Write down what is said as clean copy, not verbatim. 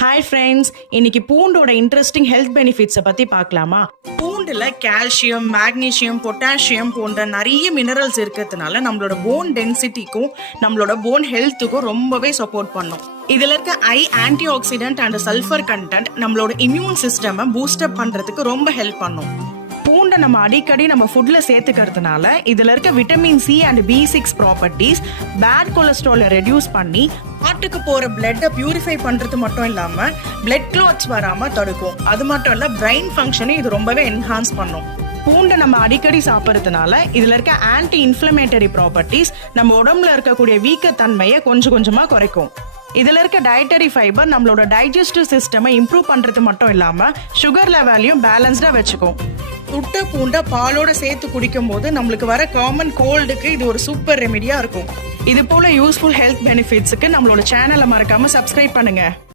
Hi friends, இன்னைக்கு பூண்டோட interesting health பெனிஃபிட்ஸை பற்றி பார்க்கலாமா? பூண்டில் கால்சியம், மேக்னீசியம், பொட்டாசியம் போன்ற நிறைய மினரல்ஸ் இருக்கிறதுனால நம்மளோட போன் டென்சிட்டிக்கும் நம்மளோட போன் ஹெல்த்துக்கும் ரொம்பவே சப்போர்ட் பண்ணும். இதில் இருக்க anti accident and sulphur content நம்மளோட இம்யூன் சிஸ்டமை பூஸ்டப் பண்ணுறதுக்கு ரொம்ப ஹெல்ப் பண்ணும். பூண்டை நம்ம அடிக்கடி நம்ம ஃபுட்ல சேர்த்துக்கிறதுனால இதுல இருக்க vitamin C and B6 properties bad கொலஸ்ட்ராலை ரெடியூஸ் பண்ணி ஹார்ட்டுக்கு போற பிளட்டை பியூரிஃபை பண்றது மட்டும் இல்லாம பிளட் கிளாட்ஸ் வராம தடுக்கும். அது மட்டும் இல்ல, பிரெயின் ஃபங்க்ஷனை இது ரொம்பவே என்ஹான்ஸ் பண்ணும். பூண்டை நம்ம அடிக்கடி சாப்பிட்றதுனால இதுல இருக்க ஆன்டி இன்ஃப்ளமேட்டரி ப்ராப்பர்ட்டிஸ் நம்ம உடம்புல இருக்கக்கூடிய வீக்கத்தன்மையை கொஞ்சம் கொஞ்சமா குறைக்கும். இதுல இருக்க டயட்டரி ஃபைபர் நம்மளோட டைஜஸ்டிவ் சிஸ்டமை இம்ப்ரூவ் பண்றது மட்டும் இல்லாம சுகர் லெவலையும் பேலன்ஸ்டா வச்சுக்கும். சுட்ட பூண்டை பாலோட சேர்த்து குடிக்கும் போது நம்மளுக்கு வர காமன் கோல்டுக்கு இது ஒரு சூப்பர் ரெமெடியா இருக்கும். இது போல யூஸ்ஃபுல் ஹெல்த் பெனிஃபிட்ஸுக்கு நம்மளோட சேனலை மறக்காம சப்ஸ்கிரைப் பண்ணுங்க.